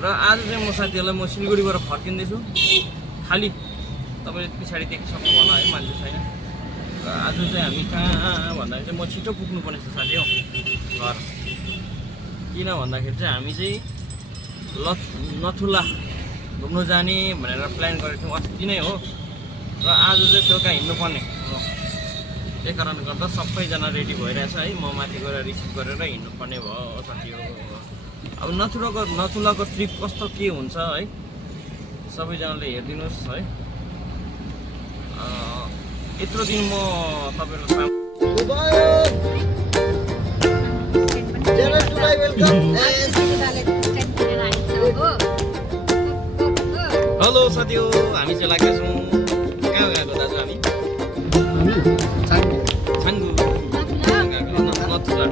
र आज चाहिँ म साथीहरूलाई म सिलगढीबाट फर्किँदैछु खाली तपाईँले पछाडि देखिसक्नु होला है मान्छे छैन र आज चाहिँ हामी कहाँ भन्दाखेरि चाहिँ म छिटो पुग्नुपर्ने छ साथी हो घर किन भन्दाखेरि चाहिँ हामी चाहिँ नथुला घुम्नु जाने भनेर प्लान गरेको थियौँ अस्ति नै हो र आज चाहिँ बेलुका हिँड्नुपर्ने हो त्यही कारणले गर्दा सबैजना रेडी भइरहेछ है म माथि गएर रिसिभ गरेर हिँड्नुपर्ने भयो साथी हो अब नथुलाको ट्रिप कस्तो के हुन्छ है सबैजनाले हेरिदिनुहोस् है यत्रो दिन म तपाईँहरूको हेलो साथी हो हामी चाहिँ लागेका छौँ कहाँ गएको दाजु हामी छाङ्गु नथुला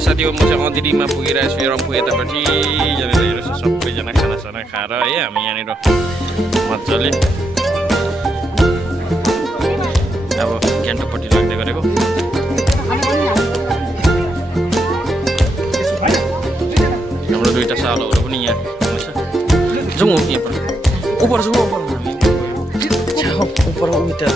साथी हो म चाहिँ अँधेरीमा पुगिरहेको छु रम्फू यतापट्टि यहाँनिर हेर्नुहोस् सबैजना खानासाना खाएर है हामी यहाँनिर मजाले अब गान्तोकपट्टि लाग्दै गरेको हाम्रो दुईवटा सालोहरू पनि यहाँ जाउँ यहाँ ऊपर जाउँ ऊपर उता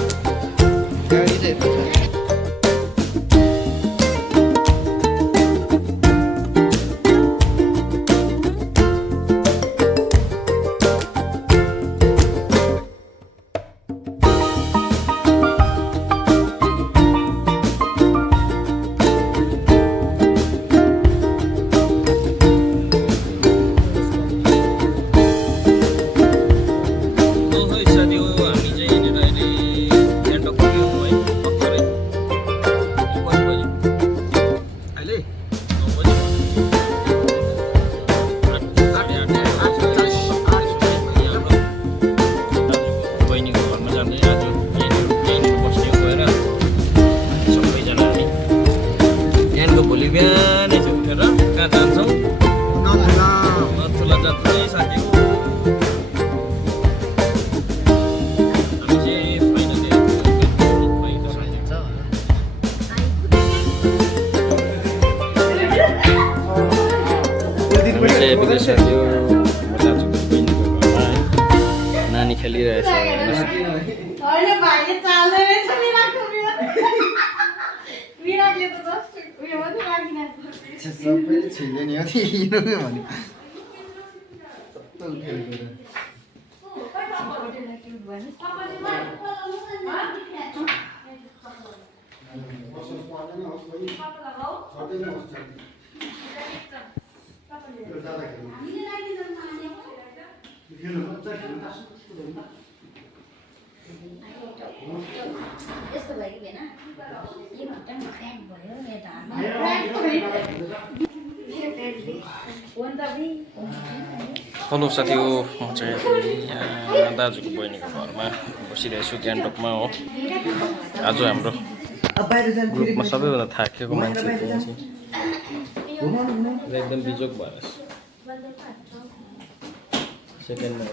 नानी खेलिरहेछ हेलो साथी हो म चाहिँ यहाँ दाजुको बहिनीको घरमा बसिरहेको छु गान्तोकमा हो आज हाम्रो ग्रुपमा सबैभन्दा थाकेको मान्छे एकदम बिजोक भएर सेकेन्डमा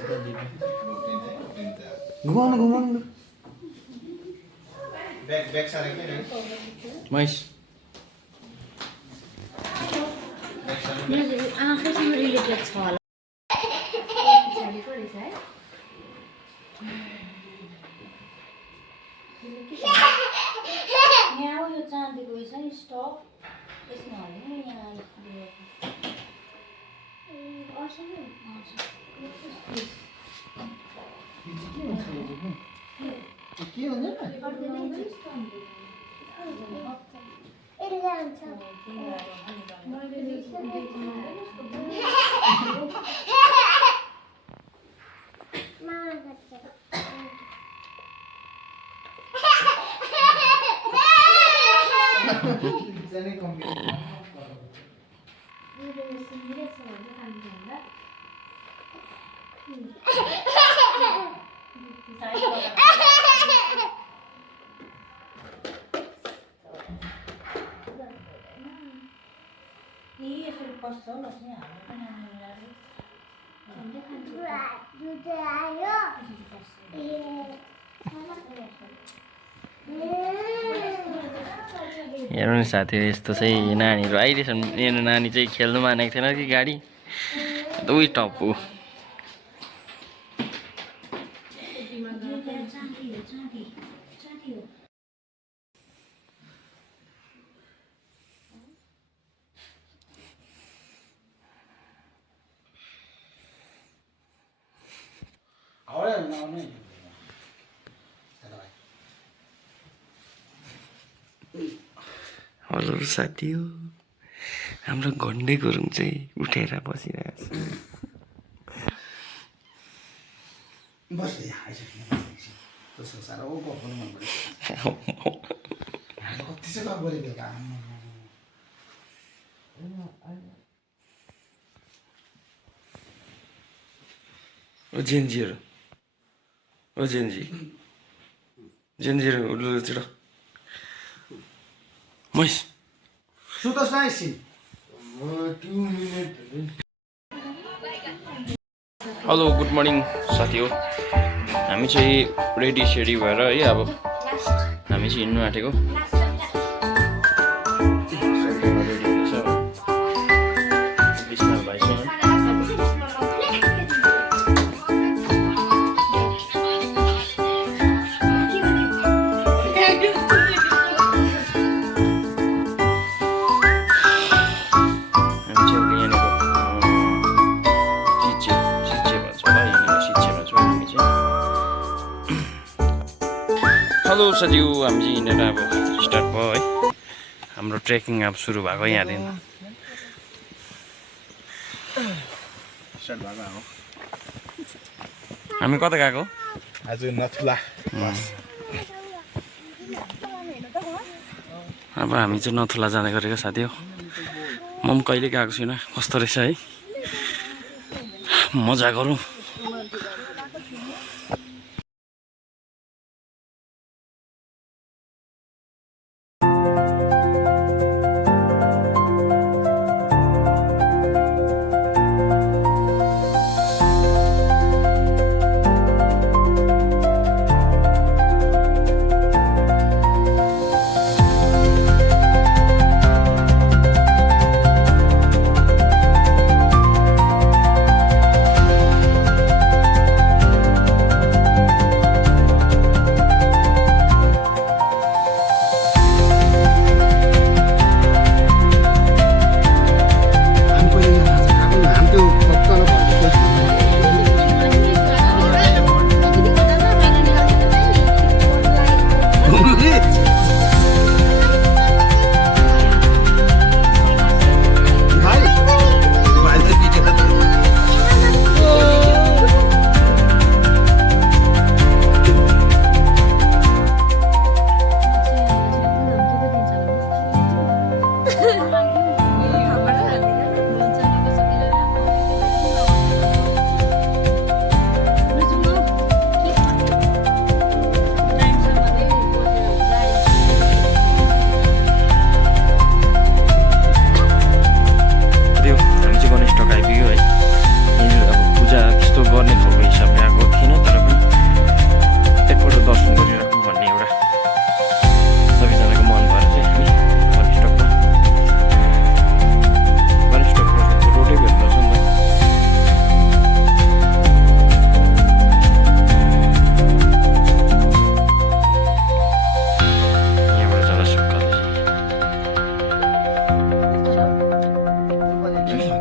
महेश आफैसँग रिलेटेड छ होला यहाँ यो चाँदीको उयो छ नि स्टक यसमा हाल्नु यहाँ के हेर्नु नि साथीहरू यस्तो चाहिँ नानीहरू आइरहेछन् मेरो नानी चाहिँ खेल्नु मानेको थिएन कि गाडी दुई टप्पु हजुर साथी हो हाम्रो घन्डे गुरुङ चाहिँ उठेर बसिरहेको छ बस्दै आइसक्नु त्यसो साह्रो गफहरू मन पऱ्यो कति चाहिँ गफ गरेँ बेलुका ओ जेन्जीहरू ओ जेन्जीहरू उल्लु छिट मैस सुतोस् न एकछिन हेलो गुड मर्निङ साथी हो हामी चाहिँ रेडी सेडी भएर है अब हामी चाहिँ हिँड्नु आँटेको हेलो साथीहरू हामी चाहिँ हिँडेर अब स्टार्ट भयो है हाम्रो ट्रेकिङ अब सुरु भएको यहाँदेखि हामी कता गएको आज नथुला अब हामी चाहिँ नथुला जाँदै गरेको साथी हो म पनि कहिले गएको छुइनँ कस्तो रहेछ है मजा गरौँ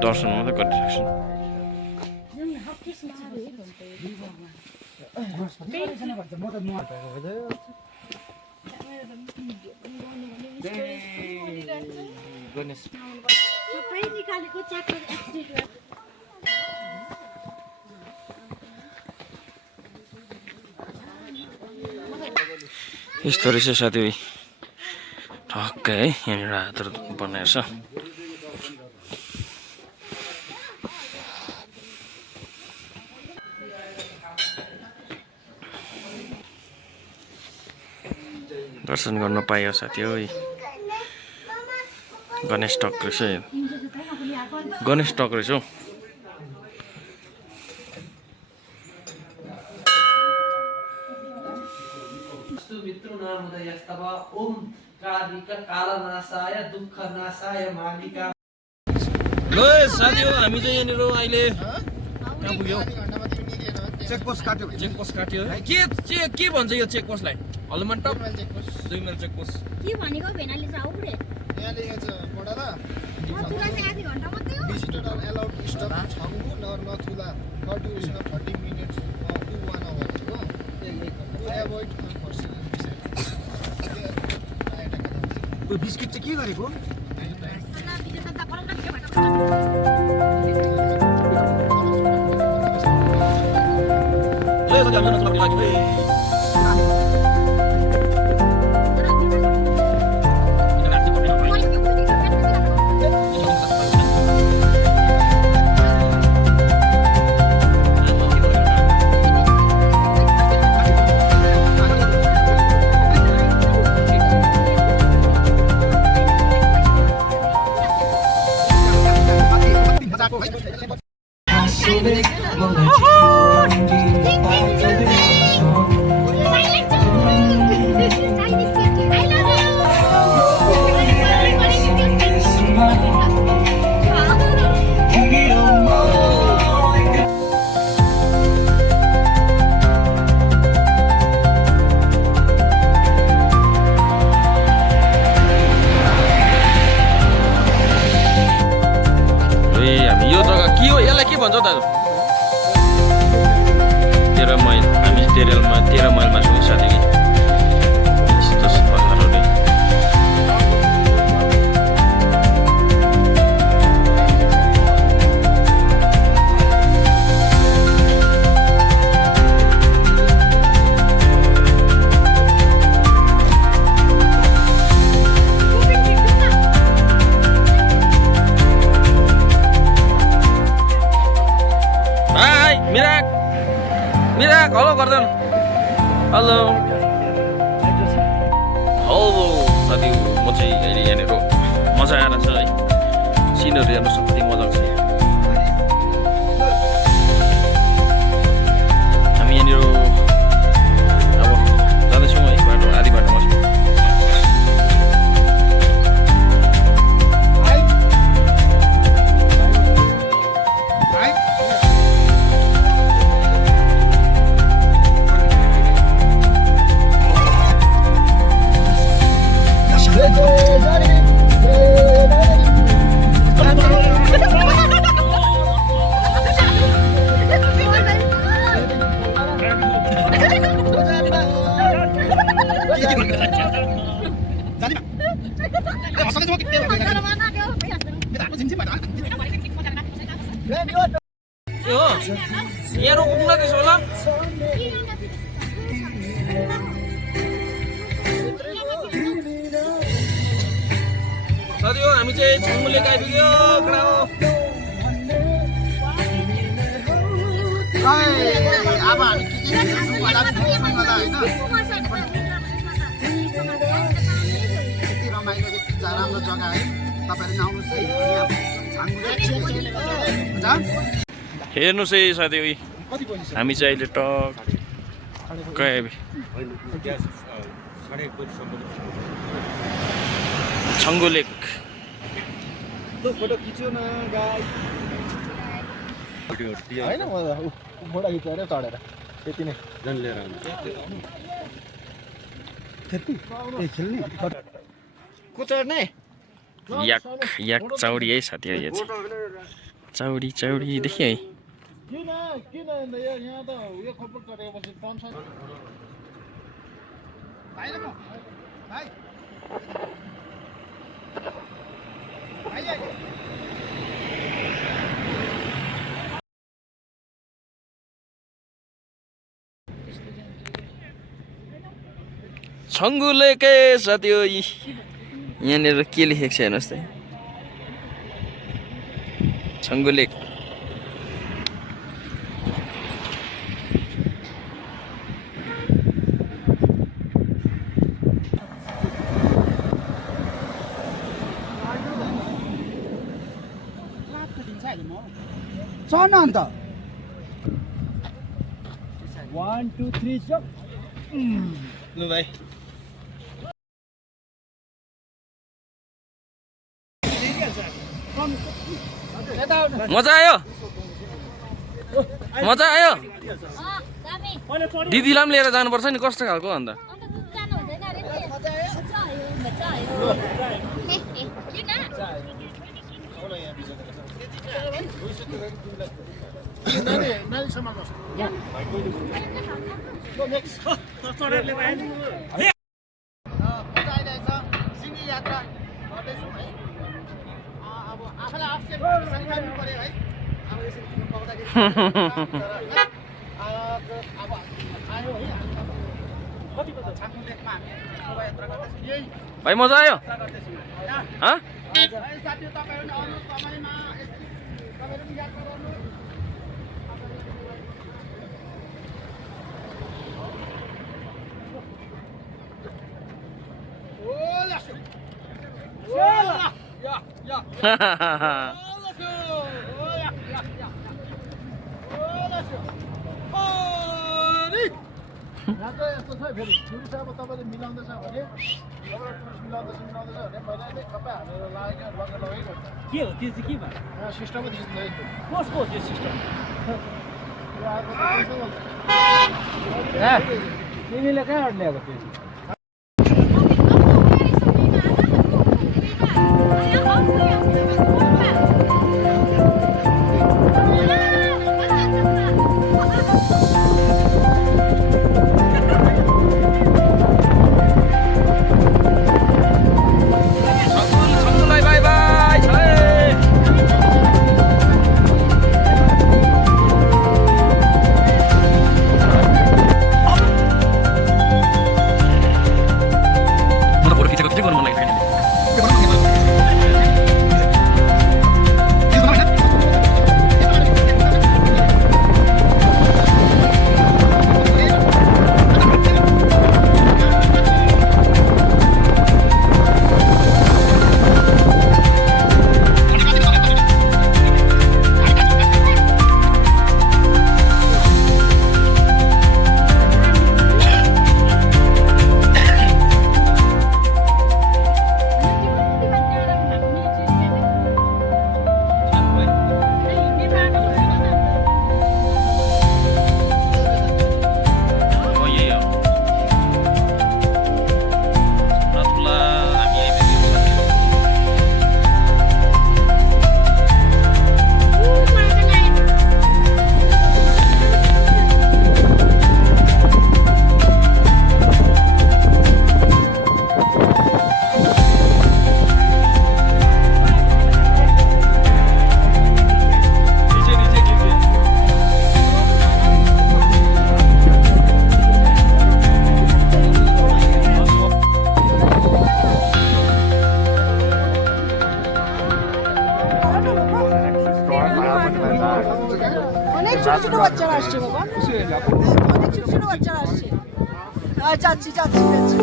दर्शन मात्रै गरिरहेको छु गणेश सबै निकालेको च्याप्टर एक्सिडेन्ट यस्तो रहेछ साथी ठक्कै है यहाँनिर हातहरू बनाएको छ दर्शन गर्न पायो साथी हो गणेश टक रहेछ गणेश टक रहेछ हौ ल साथी हो हामी चाहिँ यहाँनिर अहिले कहाँ पुग्यो चेकपोस्ट काट्यो चेकपोस्ट काट्यो के भन्छ यो चेकपोस्टलाई हलमन्टप 2 माइल चेकपोस्ट के भनेको भेनाले चाहिँ आउरे यहाँ लेखेको छ मोडा मथुरा चाहिँ आधी घण्टा मात्रै हो Visitor are allowed to stop Changu nor Mathura for duration of 30 minutes to 1 hour. To avoid unforeseen mishaps. Biscuit चाहिँ के गरेको भन्छ दाजु 13 माइल हामी 13 माइलमा छौँ साथी यस्तो पहाडहरू मिराक हेलो गर्दैन हेलो हेलो साथी म चाहिँ अहिले यहाँनिर मजा आएर छ है सिनहरू हेर्नु कति मजा आउँछ हामी यहाँनिर अब जाँदैछौँ है बाटो आधी बाटोमा छौँ यहाँ रोक्नु न त्यसो होला साथी हो हामी चाहिँ छङ्गुले आइपुग्यो कडा हो अब हामी यति रमाइलो यति राम्रो जग्गा है तपाईँहरू आउनुहोस् है हेर्नुहोस् है साथी हामी चाहिँ अहिले टक्कै छङ्गु लेक फोटो खिच्यो न गाइस हैन फोटो खिचेर चढेर त्यति नै जन लिएर आउनु त्यति ए खेल्ने को चढ्ने याक याक चौडी है साथी हो यो चाहिँ चौडी देखि है किन यहाँ त यो खप्पड चढेपछि टेन्सन भाइ छङ्गुलेकै साथी हो यहाँनिर के लेखेको छ हेर्नुहोस् त छङ्गु लेक चढ्न अन्त 1 2 3 जप लु भाइ मजा आयो मजा आयो दिदीलाई पनि लिएर जानुपर्छ नि कस्तो खालको अन्त भाइ मजा आयो यस्तो छ फेरि टुरिस्ट अब तपाईँले मिलाउँदैछ भने मिलाउँदैछ भने पहिला नै सबै हालेर लाग्यो लगाएको के हो त्यो चाहिँ के भयो सिस्टमै त्यस्तो छ कसको हो त्यो सिस्टम तिमीले कहाँबाट ल्याएको त्यो অনেক ছোট ছোট বাচ্চারা আসছে বাবা, অনেক ছোট ছোট বাচ্চারা আসছে। যাচ্ছি যাচ্ছি যাচ্ছি।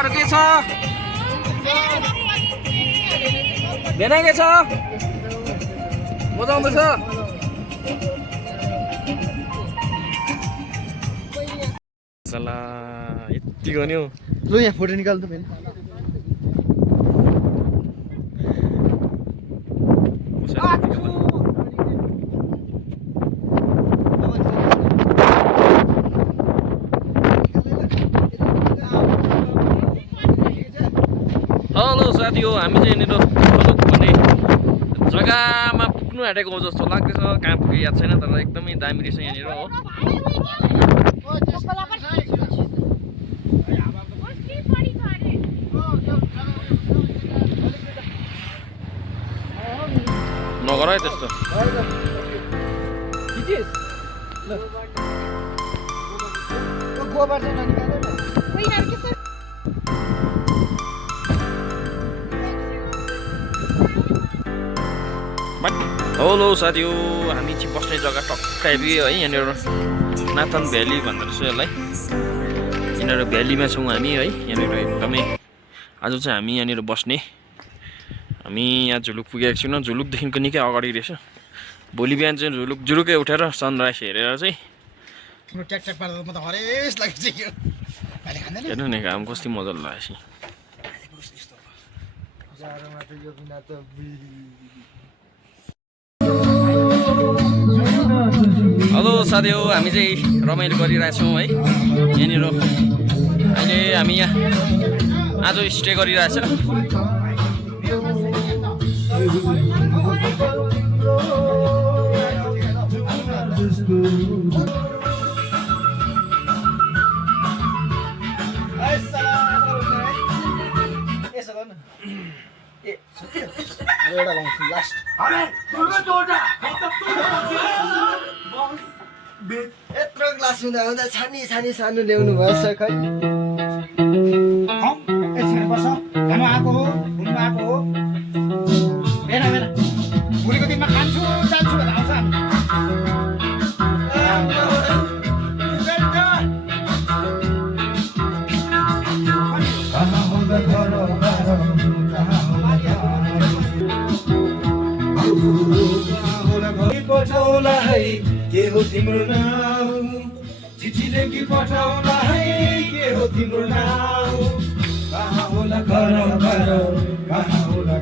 जग्गाहरू के छ भेना के छ मजा आउँदैछ सला यति गन्यो लु यहाँ फोटो निकाल त फेरि हेलो साथी हो हामी चाहिँ यहाँनिर झलुक भन्ने जग्गामा पुग्नु आँटेको हो जस्तो लाग्दैछ कहाँ पुग्यो याद छैन तर एकदमै दामी रहेछ यहाँनिर हो नगर है त्यस्तो गोबर चाहिँ ननिकाल्नु न हेलो साथी हो हामी चाहिँ बस्ने जग्गा टक्क आइपुग्यो है यहाँनिर नाथन भ्याली भन्दो रहेछ यसलाई यहाँनिर भ्यालीमा छौँ हामी है यहाँनिर एकदमै आज चाहिँ हामी यहाँनिर बस्ने हामी यहाँ झुलुक पुगेको छौँ झुलुकदेखिको निकै अगाडि रहेछ भोलि बिहान चाहिँ जुरुकै उठेर सनराइज हेरेर चाहिँ ट्याक पार्दा म त हरेस लागिसक्यो अहिले खाँदैन हेर्नु नि घाम कस्तो मजाले लागेपछि जाडोमा त यो बिना त हेलो साथी हो हामी चाहिँ रमाइलो गरिरहेछौँ है यहाँनिर अहिले हामी यहाँ आज स्टे गरिरहेछ एउटा लाउँछु लास्ट यत्रो ग्लास हुँदा हुँदा छानी छानी सानो ल्याउनु भएछ खै एकछिन बस खानु आएको हो घुम्नु आएको हो बेना बेना भोलिको दिनमा खान्छु जान्छु भनेर आउँछ पठाउला है के हो तिम्रो नाम चिठी लेखी पठाउला है के हो तिम्रो नाम कहाँ होला घर कहाँ होला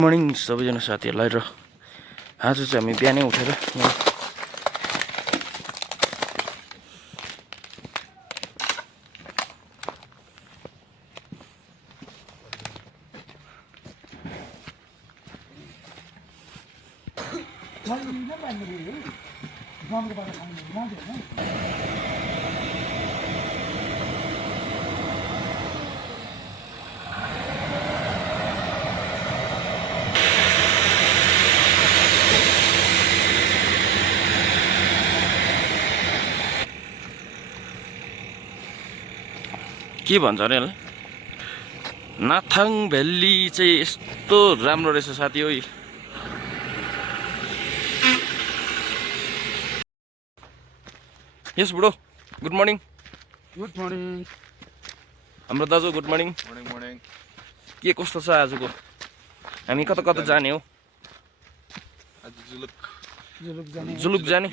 मर्निङ सबैजना साथीहरूलाई र आज चाहिँ हामी बिहानै उठेर यहाँ के भन्छ अरे यसलाई नाथाङ भ्याली चाहिँ यस्तो राम्रो रहेछ साथी हो यस बुढो गुड मर्निङ हाम्रो दाजु गुड मर्निङ के कस्तो छ आजको हामी कता कता जाने हो जुलुक जाने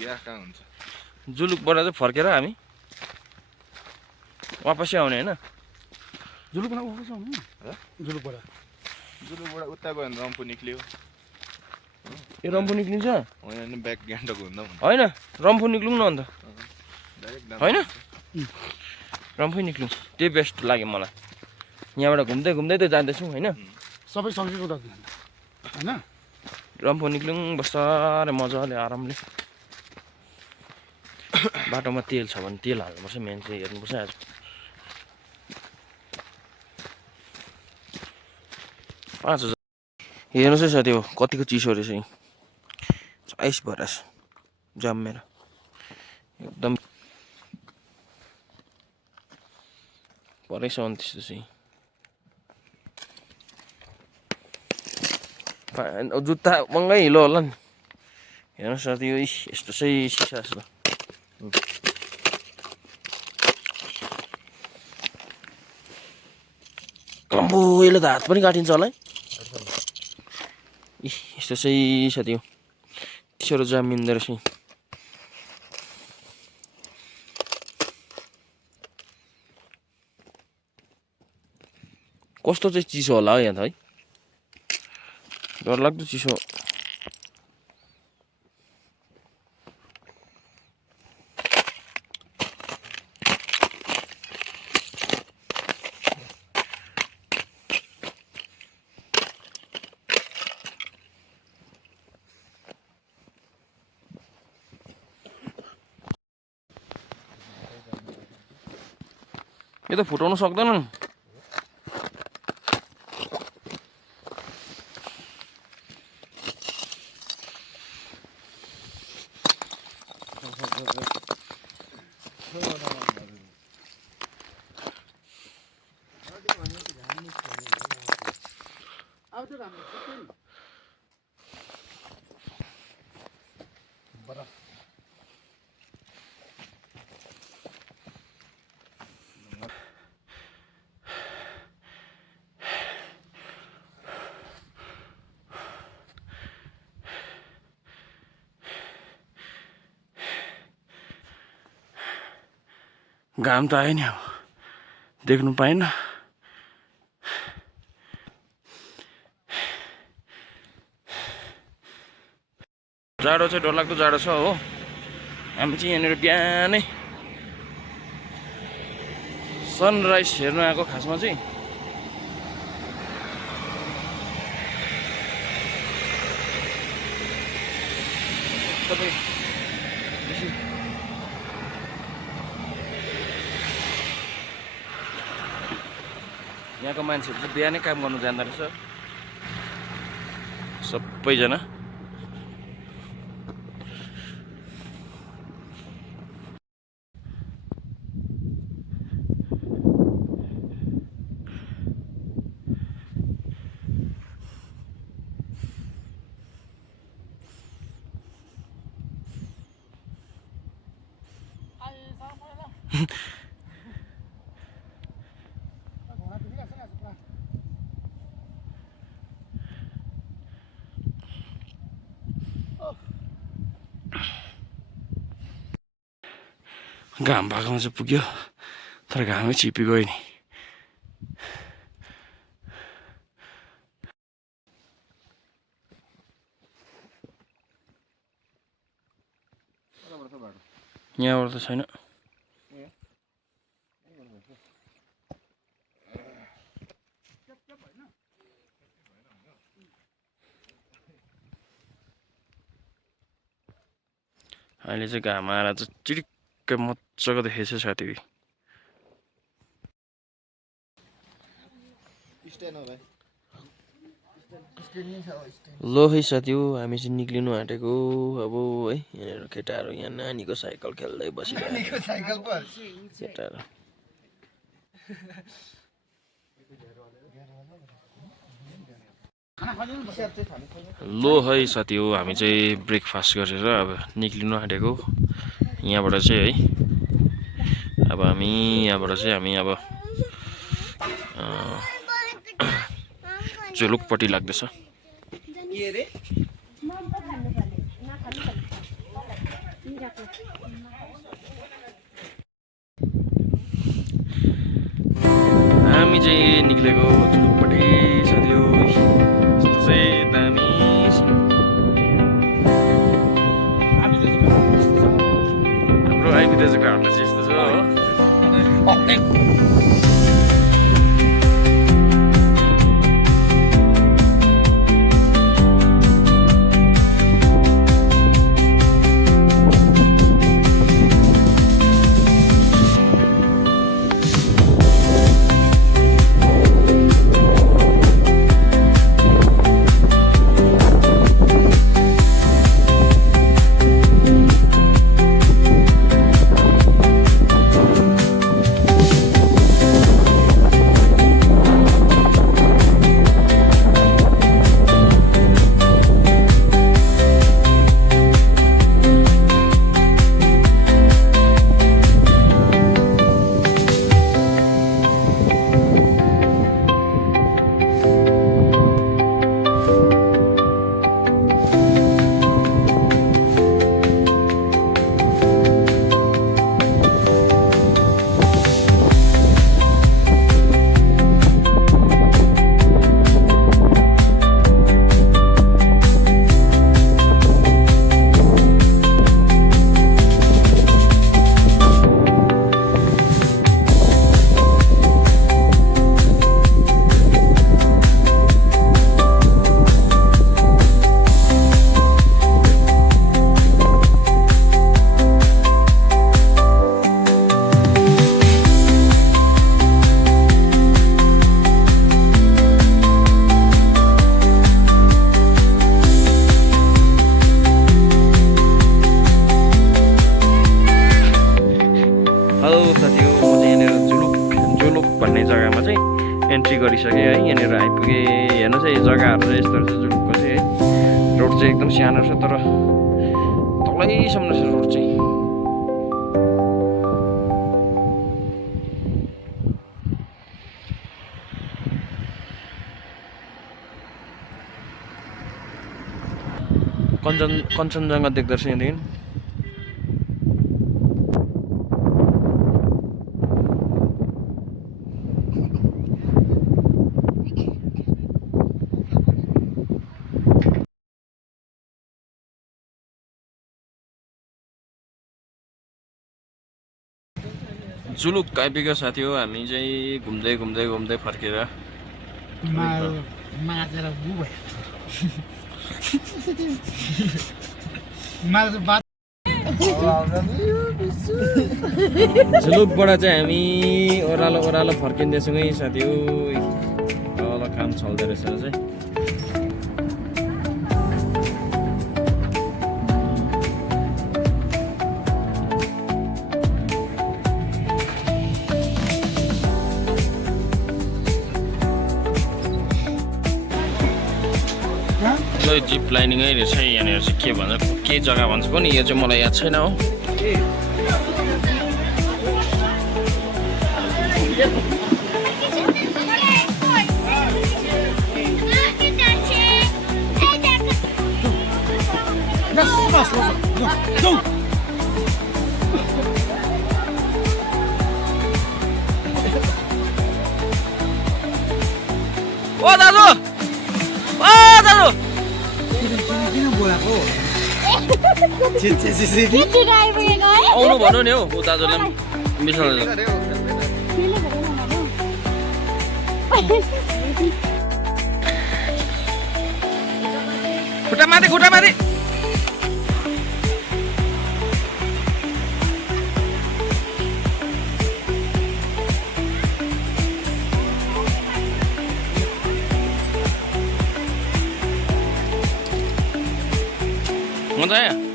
जुलुकबाट चाहिँ फर्केर हामी वापसै आउने होइन जुलुकबाट उता गयो भने रम्फू निक्लियो ए रम्फू निक्लिन्छ होइन ब्याक गान्तोक हुँदा होइन रम्फू निक्लौँ न अन्त होइन रम्फू निक्लौँ त्यही बेस्ट लाग्यो मलाई यहाँबाट घुम्दै घुम्दै त जाँदैछौँ होइन सबै सब्जीको त होइन रम्फू निक्लौँ बस्तारै मजाले आरामले बाटोमा तेल छ भने तेल हाल्नुपर्छ मेन चाहिँ हेर्नुपर्छ आज $5,000 हेर्नुहोस् है साथी हो कतिको चिसो रहेछ यहीँ आइस भइरहेछ जम्मेर एकदम परेछ अनि त्यस्तो चाहिँ जुत्ता महँगै हिलो होला नि हेर्नुहोस् साथी यो यस्तो चाहिँ सिसा छ अम्बो यसले त हात पनि काटिन्छ होला है यस्तो चाहिँ साथी हो टिसर्ट जामिँदो रहेछ कस्तो चाहिँ चिसो होला यहाँ त है डरलाग्दो चिसो यो त फुटाउनु सक्दैन घाम त आयो नि अब देख्नु पाएन जाडो चाहिँ डरलाग्दो जाडो छ हो हामी चाहिँ यहाँनिर बिहानै सनराइज हेर्नु आएको खासमा चाहिँ यहाँको मान्छेहरू चाहिँ बिहानै काम गर्नु जाँदो रहेछ सबैजना घाम भएकोमा चाहिँ पुग्यो तर घामै छिपी गयो नि यहाँबाट त छैन अहिले चाहिँ घाम आएर चाहिँ चिरिक्क मजाको देखेछ साथी लो है साथी हो हामी चाहिँ निक्लिनु आँटेको अब है यहाँनिर केटाहरू यहाँ नानीको साइकल खेल्दै बसिरहेको केटाहरू लो है साथी हो हामी चाहिँ ब्रेकफास्ट गरेर अब निक्लिनु आँटेको यहाँबाट चाहिँ है अब हामी यहाँबाट चाहिँ हामी अब चोलुकपट्टि लाग्दैछ हामी चाहिँ निक्लेको चोलुकपट्टि साथी हो यस्तो चाहिँ दामी हाम्रो आइपुग्दैछ घरलाई चाहिँ यस्तो छ हो हेर्नुहोस् है यो जग्गाहरू चाहिँ यस्तो रहेछ जुलुकको चाहिँ है रोड चाहिँ एकदम सानो छ तर तलैसम्म छ रोड चाहिँ कञ्चनजङ्घा देख्दो रहेछ यहाँदेखि जुलुक आइपुग्यो साथी हो हामी चाहिँ घुम्दै घुम्दै घुम्दै फर्केर मातेर गु भयो जुलुकबाट चाहिँ हामी ओह्रालो ओह्रालो फर्किँदैछौँ है साथी हो तल काम चल्दो रहेछ चाहिँ जिप लाइनिङै रहेछ यहाँनिर चाहिँ के भन्छ के जग्गा भन्छ पनि यो चाहिँ मलाई याद छैन हो ओ दाजु आउनु भन्नु नि हौ ऊ दाजुलाई मिसल खुट्टा माथि मजा आयो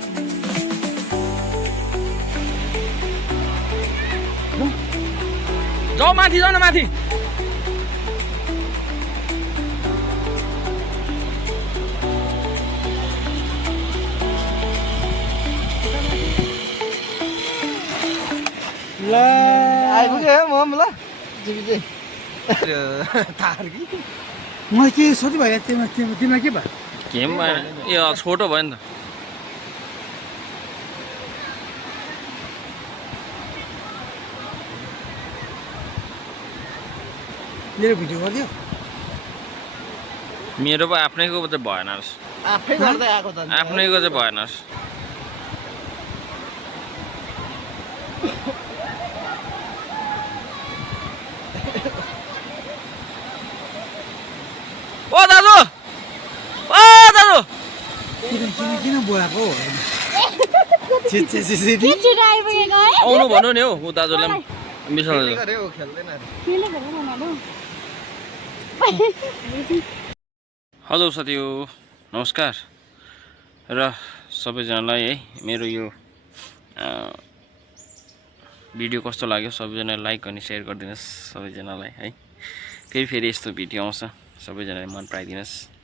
जाऊ माथि जाऊ न माथि ल आइपुग्यो म ल म के सोध्नु भयो तिमीलाई के भयो गेम यो छोटो भयो नि त मेरो भिडियो गरिदियो मेरो पो आफ्नैको चाहिँ भएन आफै गर्दै आएको त आफ्नैको चाहिँ भएन ओ दाजु किन बोलाएको आउनु भन्नु नि हौ ऊ दाजुलाई मिसल हेलो साथी हो नमस्कार र सबैजनालाई है मेरो यो भिडियो कस्तो लाग्यो सबैजना लाइक अनि सेयर गरिदिनुहोस् सबैजनालाई है फेरि यस्तो भिडियो आउँछ सबैजनाले मन पराइदिनुहोस्